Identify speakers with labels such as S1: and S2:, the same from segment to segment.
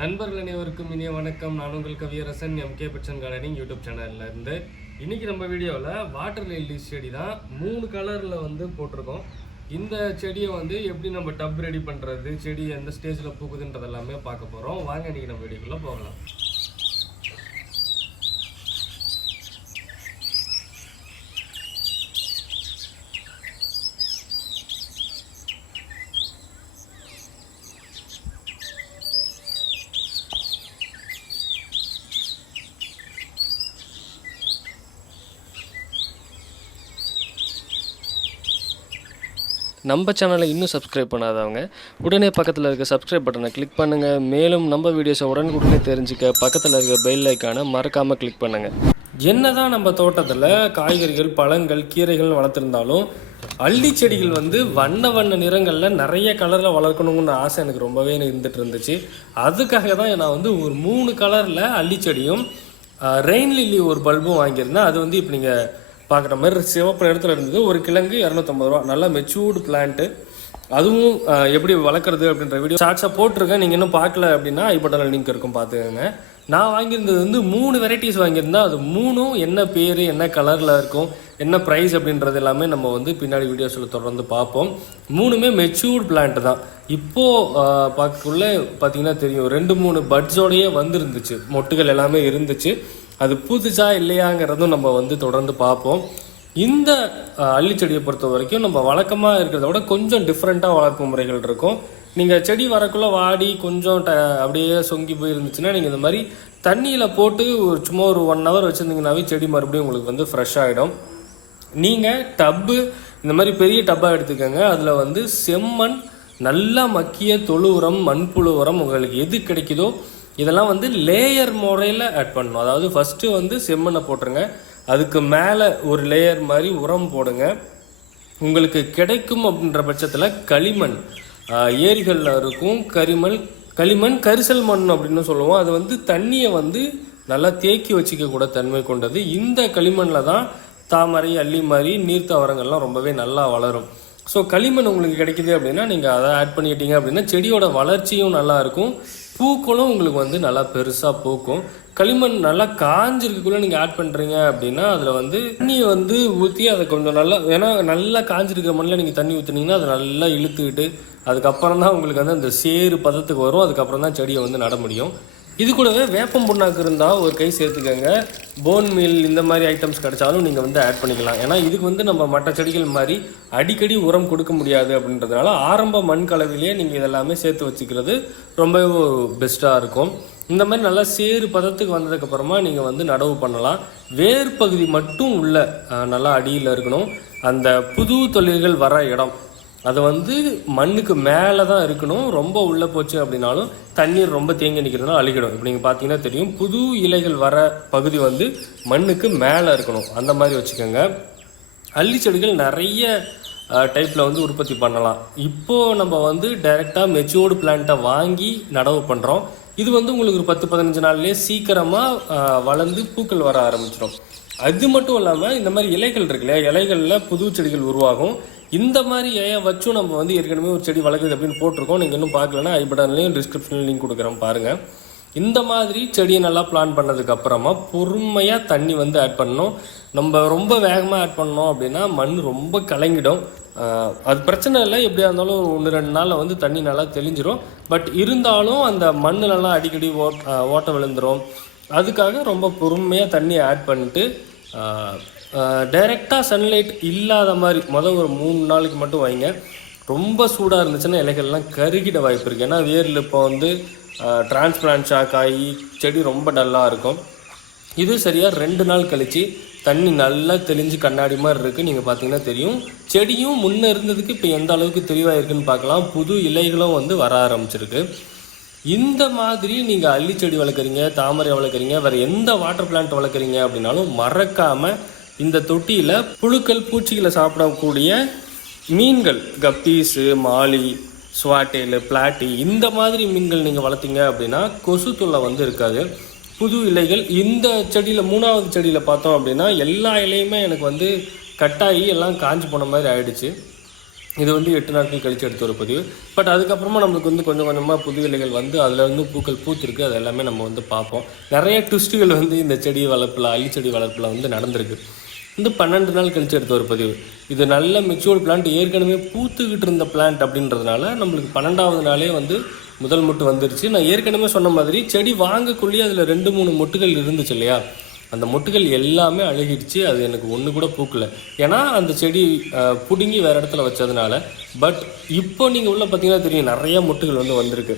S1: நண்பர்கள் அனைவருக்கும் இனிய வணக்கம். நான் உங்கள் Kaviyarasan MK Pachan gardening YouTube சேனல்ல இருந்து இன்னைக்கு நம்ம வீடியோவில் வாட்டர் லில்லி செடி தான் மூணு கலரில் வந்து போட்டிருக்கோம். இந்த செடியை வந்து எப்படி நம்ம டப் ரெடி பண்ணுறது செடி எந்த ஸ்டேஜில் பூக்குதுன்றது எல்லாமே பார்க்க போகிறோம் வாங்க இன்றைக்கி நம்ம வீடியோக்குள்ளே போகலாம். நம்ம சேனலை இன்னும் சப்ஸ்கிரைப் பண்ணாதவங்க உடனே பக்கத்தில் இருக்க சப்ஸ்கிரைப் பட்டனை கிளிக் பண்ணுங்கள் மேலும் நம்ம வீடியோஸை உடனுக்குடனே தெரிஞ்சுக்க பக்கத்தில் இருக்க பெல் ஐக்கானை மறக்காமல் கிளிக் பண்ணுங்கள் என்னதான் நம்ம தோட்டத்தில் காய்கறிகள் பழங்கள் கீரைகள் வளர்த்துருந்தாலும் அள்ளி செடிகள் வந்து வண்ண வண்ண நிறங்களில் நிறைய கலரில் வளர்க்கணுங்கிற ஆசை எனக்கு ரொம்பவே இருந்துகிட்டு இருந்துச்சு. அதுக்காக தான் நான் வந்து ஒரு மூணு கலரில் அள்ளி செடியும் ரெயின் லில்லி ஒரு பல்பும் வாங்கியிருந்தேன். அது வந்து இப்போ நீங்கள் பார்க்குற மாதிரி சிவப்பு இடத்துல இருந்தது. ஒரு கிழங்கு இரநூத்தம்பது ரூபா. நல்லா மெச்சூர்டு பிளான்ட்டு அதுவும் எப்படி வளர்க்குறது அப்படின்ற வீடியோ ஷார்ட்ஸாக போட்டிருக்கேன். நீங்கள் இன்னும் பார்க்கல அப்படின்னா ஐபட்டனில் லிங்க் இருக்கும். பார்த்துக்கோங்க. நான் வாங்கியிருந்தது வந்து மூணு வெரைட்டிஸ் வாங்கியிருந்தேன் அது மூணும் என்ன பேர் என்ன கலரில் இருக்கும் என்ன ப்ரைஸ் அப்படின்றது எல்லாமே நம்ம வந்து பின்னாடி வீடியோஸில் தொடர்ந்து பார்ப்போம். மூணுமே மெச்சூர்டு பிளான்ட் தான். இப்போது பார்க்கக்குள்ளே பார்த்தீங்கன்னா தெரியும். ரெண்டு மூணு பட்ஸோடையே வந்துருந்துச்சு. மொட்டுகள் எல்லாமே இருந்துச்சு. அது புதுசா இல்லையாங்கிறதும் நம்ம வந்து தொடர்ந்து பார்ப்போம். இந்த அள்ளிச்செடியை பொறுத்த வரைக்கும் நம்ம வழக்கமாக இருக்கிறத விட கொஞ்சம் டிஃப்ரெண்ட்டாக வளர்ப்பு முறைகள் இருக்கும். நீங்கள் செடி வரக்குள்ளே வாடி கொஞ்சம் ட அப்படியே சொங்கி போயிருந்துச்சுன்னா நீங்கள் இந்த மாதிரி தண்ணியில் போட்டு ஒரு சும்மா ஒரு ஒன் ஹவர் வச்சுருந்தீங்கன்னாவே செடி மறுபடியும் உங்களுக்கு வந்து ஃப்ரெஷ் ஆகிடும் நீங்கள் டப்பு இந்த மாதிரி பெரிய டப்பாக எடுத்துக்கோங்க. அதில் வந்து செம்மண் நல்லா மக்கிய தொழு உரம் மண்புழு உரம் உங்களுக்கு எது கிடைக்குதோ இதெல்லாம் வந்து லேயர் முறையில் ஆட் பண்ணணும். அதாவது ஃபஸ்ட்டு வந்து செம்மண்ணை போட்டுருங்க. அதுக்கு மேலே ஒரு லேயர் மாதிரி உரம் போடுங்க. உங்களுக்கு கிடைக்கும் அப்படின்ற பட்சத்தில் களிமண் ஏரிகளில் இருக்கும். கரிமண் களிமண் கரிசல் மண் அப்படின்னு சொல்லுவோம். அது வந்து தண்ணியை வந்து நல்லா தேக்கி வச்சுக்க தன்மை கொண்டது. இந்த களிமண்ணில் தான் தாமரை அள்ளி மாதிரி நீர்த்தாவரங்கள்லாம் ரொம்பவே நல்லா வளரும். ஸோ களிமண் உங்களுக்கு கிடைக்குது அப்படின்னா நீங்கள் அதை ஆட் பண்ணிக்கிட்டீங்க அப்படின்னா செடியோட வளர்ச்சியும் நல்லாயிருக்கும் பூக்களும் உங்களுக்கு வந்து நல்லா பெருசாக பூக்கும். களிமண் நல்லா காஞ்சிருக்குள்ளே நீங்கள் ஆட் பண்ணுறீங்க அப்படின்னா அதில் வந்து தண்ணியை வந்து ஊற்றி அதை கொஞ்சம் நல்லா ஏன்னா நல்லா காஞ்சிருக்க மண்ணில் நீங்கள் தண்ணி ஊற்றுனீங்கன்னா அதை நல்லா இழுத்துக்கிட்டு அதுக்கப்புறம் தான் உங்களுக்கு வந்து அந்த சேறு பதத்துக்கு வரும். அதுக்கப்புறம் தான் செடியை வந்து நட முடியும். இது கூடவே வேப்பம் புண்ணாக்கு இருந்தால் ஒரு கை சேர்த்துக்கோங்க. போன் மீல் இந்த மாதிரி ஐட்டம்ஸ் கிடைச்சாலும் நீங்கள் வந்து ஆட் பண்ணிக்கலாம். ஏன்னா இதுக்கு வந்து நம்ம மற்ற செடிகள் மாதிரி அடிக்கடி உரம் கொடுக்க முடியாது அப்படின்றதுனால ஆரம்ப மண் கலவிலேயே நீங்கள் இதெல்லாமே சேர்த்து வச்சுக்கிறது ரொம்பவே பெஸ்ட்டாக இருக்கும். இந்த மாதிரி நல்லா சேறு பதத்துக்கு வந்ததுக்கப்புறமா நீங்கள் வந்து நடவு பண்ணலாம். வேர் பகுதி மட்டும் உள்ள நல்லா அடியில் இருக்கணும். அந்த புது தொழில்கள் வர இடம் அது வந்து மண்ணுக்கு மேலே தான் இருக்கணும். ரொம்ப உள்ளே போச்சு அப்படின்னாலும் தண்ணீர் ரொம்ப தேங்கி நிற்கிறதுனால அழுகிடும். இப்போ நீங்கள் பார்த்தீங்கன்னா தெரியும் புது இலைகள் வர பகுதி வந்து மண்ணுக்கு மேலே இருக்கணும். அந்த மாதிரி வச்சுக்கோங்க. அள்ளி செடிகள் நிறைய டைப்பில் வந்து உற்பத்தி பண்ணலாம். இப்போது நம்ம வந்து டைரெக்டாக மெச்சூர்டு பிளான்ட்டை வாங்கி நடவு பண்ணுறோம் இது வந்து உங்களுக்கு ஒரு பத்து பதினஞ்சு நாள்லேயே சீக்கிரமாக வளர்ந்து பூக்கள் வர ஆரம்பிச்சிடும். அது மட்டும் இல்லாமல் இந்த மாதிரி இலைகள் இருக்கு இல்லையா இலைகளில் புது செடிகள் உருவாகும். இந்த மாதிரி ஏன் வச்சும் நம்ம வந்து ஏற்கனவே ஒரு செடி வளர்க்குது அப்படின்னு போட்டிருக்கோம். நீங்கள் இன்னும் பார்க்கலன்னா ஐ பட்டன்லையும் டிஸ்கிரிப்ஷன்லையும் லிங்க் கொடுக்குறேன் பாருங்கள் இந்த மாதிரி செடியை நல்லா பிளான் பண்ணதுக்கு அப்புறமா பொறுமையாக தண்ணி வந்து ஆட் பண்ணணும். நம்ம ரொம்ப வேகமாக ஆட் பண்ணோம் அப்படின்னா மண் ரொம்ப கலங்கிடும். அது பிரச்சனை இல்லை. எப்படியா இருந்தாலும் ஒரு ஒன்று ரெண்டு நாளில் வந்து தண்ணி நல்லா தெளிஞ்சிரும். பட் இருந்தாலும் அந்த மண்ணுலலாம் அடிக்கடி ஓட் ஓட்ட விழுந்துடும் அதுக்காக ரொம்ப பொறுமையாக தண்ணி ஆட் பண்ணிட்டு டைரெக்டாக சன்லைட் இல்லாத மாதிரி மொதல் ஒரு மூணு நாளைக்கு மட்டும் வைங்க. ரொம்ப சூடாக இருந்துச்சுன்னா இலைகள்லாம் கருகிட வாய்ப்பு இருக்குது ஏன்னா வேரில் இப்போ வந்து டிரான்ஸ்பிளான்ட் ஷாக் ஆகி செடி ரொம்ப டல்லாக இருக்கும். இது சரியாக ரெண்டு நாள் கழித்து தண்ணி நல்லா தெளிஞ்சு கண்ணாடி மாதிரி இருக்குது நீங்கள் பார்த்தீங்கன்னா தெரியும். செடியும் முன்னே இருந்ததுக்கு இப்போ எந்த அளவுக்கு தெளிவாக இருக்குன்னு பார்க்கலாம் புது இலைகளும் வந்து வர ஆரம்பிச்சிருக்கு. இந்த மாதிரி நீங்கள் அள்ளி செடி வளர்க்குறீங்க தாமரை வளர்க்குறீங்க வேறு எந்த வாட்டர் பிளான்ட் வளர்க்குறீங்க அப்படின்னாலும் மறக்காமல் இந்த தொட்டியில் புழுக்கள் பூச்சிகளை சாப்பிடக்கூடிய மீன்கள் கப்பீஸு மாலி ஸ்வாட்டேலு பிளாட்டி இந்த மாதிரி மீன்கள் நீங்கள் வளர்த்தீங்க அப்படின்னா கொசு தொல்லை வந்து இருக்காது. புது இலைகள் இந்த செடியில் மூணாவது செடியில் பார்த்தோம் அப்படின்னா எல்லா இலையுமே எனக்கு வந்து கட்டாயி எல்லாம் காஞ்சி போன மாதிரி ஆயிடுச்சு. இது வந்து எட்டு நாட்கள் கழித்து எடுத்த ஒரு பதிவு. பட் அதுக்கப்புறமா நம்மளுக்கு வந்து கொஞ்சம் கொஞ்சமாக புது இலைகள் வந்து அதில் வந்து பூக்கள் பூத்திருக்கு. அது எல்லாமே நம்ம வந்து பார்ப்போம். நிறைய ட்விஸ்ட்டுகள் வந்து இந்த செடி வளர்ப்பில் அள்ளி செடி வளர்ப்பில் வந்து நடந்திருக்கு. வந்து பன்னெண்டு நாள் கழிச்சு எடுத்த ஒரு பதிவு. இது நல்ல மெச்சூர்ட் பிளான்ட் ஏற்கனவே பூத்துக்கிட்டு இருந்த பிளான்ட் அப்படின்றதுனால நம்மளுக்கு பன்னெண்டாவது நாளே வந்து முதல் மொட்டு வந்துருச்சு. நான் ஏற்கனவே சொன்ன மாதிரி செடி வாங்கக்குள்ளேயே அதில் ரெண்டு மூணு மொட்டுகள் இருந்துச்சு இல்லையா? அந்த மொட்டுகள் எல்லாமே அழுகிடுச்சு. அது எனக்கு ஒன்று கூட பூக்கல. ஏன்னா அந்த செடி பிடுங்கி வேறு இடத்துல வச்சதுனால. பட் இப்போ நீங்கள் உள்ள பார்த்தீங்கன்னா தெரியும் நிறைய மொட்டுகள் வந்து வந்திருக்கு.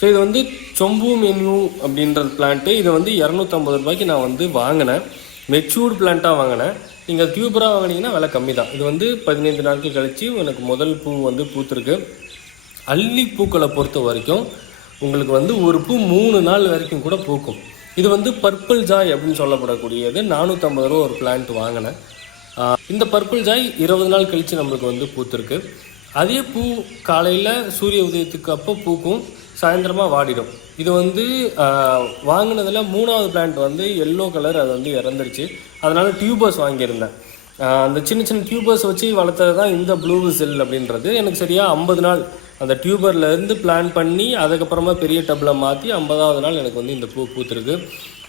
S1: ஸோ இது வந்து சொம்பு மெனு அப்படின்ற பிளான்ட்டு இதை வந்து இரநூத்தம்பது ரூபாய்க்கு நான் வந்து வாங்கினேன். மெச்சூர்டு பிளான்ட்டாக வாங்கினேன். நீங்கள் டியூபராக வாங்கினீங்கன்னா விலை கம்மி தான் இது வந்து பதினைந்து நாட்கள் கழித்து எனக்கு முதல் பூ வந்து பூத்துருக்கு. அள்ளி பூக்களை பொறுத்த வரைக்கும் உங்களுக்கு வந்து ஒரு பூ மூணு நாள் வரைக்கும் கூட பூக்கும். இது வந்து பர்பிள் ஜாய் அப்படின்னு சொல்லப்படக்கூடியது. நானூற்றம்பது ரூபா ஒரு பிளான்ட் வாங்கினேன். இந்த பர்பிள் ஜாய் இருபது நாள் கழித்து நம்மளுக்கு வந்து பூத்துருக்கு. அதே பூ காலையில் சூரிய உதயத்துக்கு அப்போ பூக்கும் சாயந்தரமாக வாடிடும். இது வந்து வாங்கினதில் மூணாவது பிளான்ட் வந்து எல்லோ கலர் அது வந்து இறந்துருச்சு அதனால் டியூபர்ஸ் வாங்கியிருந்தேன். அந்த சின்ன சின்ன டியூபர்ஸ் வச்சு வளர்த்தது தான் இந்த ப்ளூ விசில் அப்படின்றது. எனக்கு சரியாக ஐம்பது நாள் அந்த டியூபர்லேருந்து பிளான் பண்ணி அதுக்கப்புறமா பெரிய டப்பில் மாற்றி ஐம்பதாவது நாள் எனக்கு வந்து இந்த பூ பூத்துருக்கு.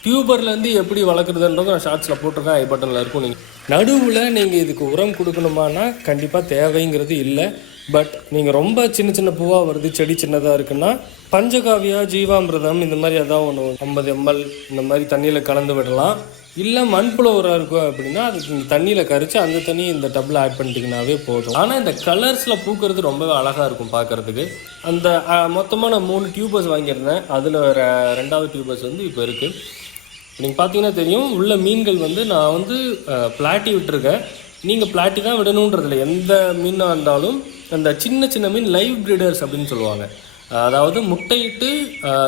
S1: டியூபர்லேருந்து எப்படி வளர்க்குறதுன்றதும் நான் ஷார்ட்ஸில் போட்டிருக்கேன். ஐ பட்டனில் இருக்கும். நீங்கள் நடுவில் நீங்கள் இதுக்கு உரம் கொடுக்கணுமானா கண்டிப்பாக தேவைங்கிறது இல்லை. பட் நீங்கள் ரொம்ப சின்ன சின்ன பூவாக வருது செடி சின்னதாக இருக்குன்னா பஞ்சகாவியா ஜீவாமிரதம் இந்த மாதிரி ஏதாவது ஒன்று ஐம்பது எம்எல் இந்த மாதிரி தண்ணியில் கலந்து விடலாம். இல்லை மண்புழு உரம் இருக்கும் அப்படின்னா அதுக்கு தண்ணியில் கரைச்சி அந்த தண்ணி இந்த டப்பில் ஆட் பண்ணிட்டீங்கனாவே போதும். ஆனால் இந்த கலர்ஸில் பூக்கிறது ரொம்பவே அழகாக இருக்கும் பார்க்கறதுக்கு அந்த மொத்தமாக நான் மூணு டியூபர்ஸ் வாங்கியிருந்தேன். அதில் ரெண்டாவது டியூபர்ஸ் வந்து இப்போ இருக்குது நீங்கள் பார்த்தீங்கன்னா தெரியும் உள்ள மீன்கள் வந்து நான் வந்து பிளாட்டி விட்டுருக்கேன். நீங்கள் பிளாட்டி தான் விடணுன்றதில்ல. எந்த மீனாக இருந்தாலும் அந்த சின்ன சின்ன மீன் லைவ் பிரீடர்ஸ் அப்படின்னு சொல்லுவாங்க. அதாவது முட்டையிட்டு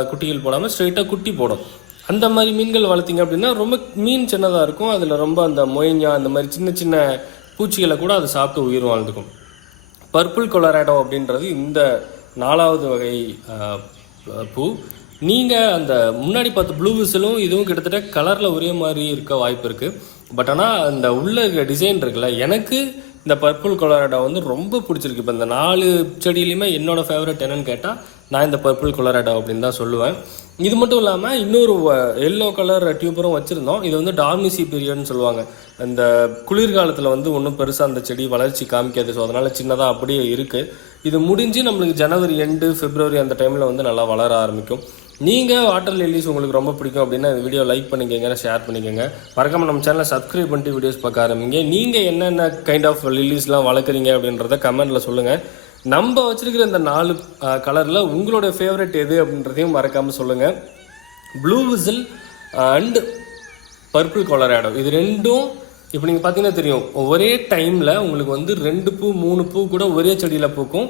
S1: குட்டிகள் போடாமல் ஸ்ட்ரெயிட்டாக குட்டி போடும். அந்த மாதிரி மீன்கள் வளர்த்திங்க அப்படின்னா ரொம்ப மீன் சின்னதாக இருக்கும். அதில் ரொம்ப அந்த மொயஞ்சா அந்த மாதிரி சின்ன சின்ன பூச்சிகளை கூட அதை சாப்பிட்டு உயிர் வாழ்ந்துக்கும். பர்பிள் கொலராடோ அப்படின்றது இந்த நாலாவது வகை பூ. நீங்கள் அந்த முன்னாடி பார்த்த ப்ளூ விசிலும் இதுவும் கிட்டத்தட்ட கலரில் ஒரே மாதிரி இருக்க வாய்ப்பு இருக்குது பட் ஆனால் அந்த உள்ளே இருக்கிற டிசைன் இருக்குல்ல எனக்கு இந்த பர்பிள் கொலராடா வந்து ரொம்ப பிடிச்சிருக்கு. இப்போ இந்த நாலு செடியிலையுமே என்னோடய ஃபேவரட் என்னன்னு கேட்டால் நான் இந்த பர்பிள் கொலராடா அப்படின்னு தான் சொல்லுவேன். இது மட்டும் இல்லாமல் இன்னொரு எல்லோ கலர் டியூப்பரும் வச்சுருந்தோம். இது வந்து டார்மிசி பீரியட்னு சொல்லுவாங்க. இந்த குளிர்காலத்தில் வந்து ஒன்றும் பெருசாக அந்த செடி வளர்ச்சி காமிக்காது. ஸோ அதனால் சின்னதாக அப்படியே இருக்குது இது முடிஞ்சு நம்மளுக்கு ஜனவரி எண்டு ஃபிப்ரவரி அந்த டைமில் வந்து நல்லா வளர ஆரம்பிக்கும். நீங்கள் வாட்டர் லில்லிஸ் உங்களுக்கு ரொம்ப பிடிக்கும் அப்படின்னா இந்த வீடியோ லைக் பண்ணிக்கோங்க ஷேர் பண்ணிக்கோங்க. மறக்காமல் நம்ம சேனலை சப்ஸ்கிரைப் பண்ணிட்டு வீடியோஸ் பார்க்க ஆரம்பிங்க. நீங்கள் என்னென்ன கைண்ட் ஆஃப் லில்லிஸ்லாம் வளர்க்குறீங்க அப்படின்றத கமெண்ட்டில் சொல்லுங்கள் நம்ம வச்சுருக்கிற இந்த நாலு கலரில் உங்களோட ஃபேவரட் எது அப்படின்றதையும் மறக்காமல் சொல்லுங்கள் blue whistle and purple Colorado இது ரெண்டும் இப்போ நீங்கள் பார்த்தீங்கன்னா தெரியும். ஒரே டைமில் உங்களுக்கு வந்து ரெண்டு பூ மூணு பூ கூட ஒரே செடியில் பூக்கும்.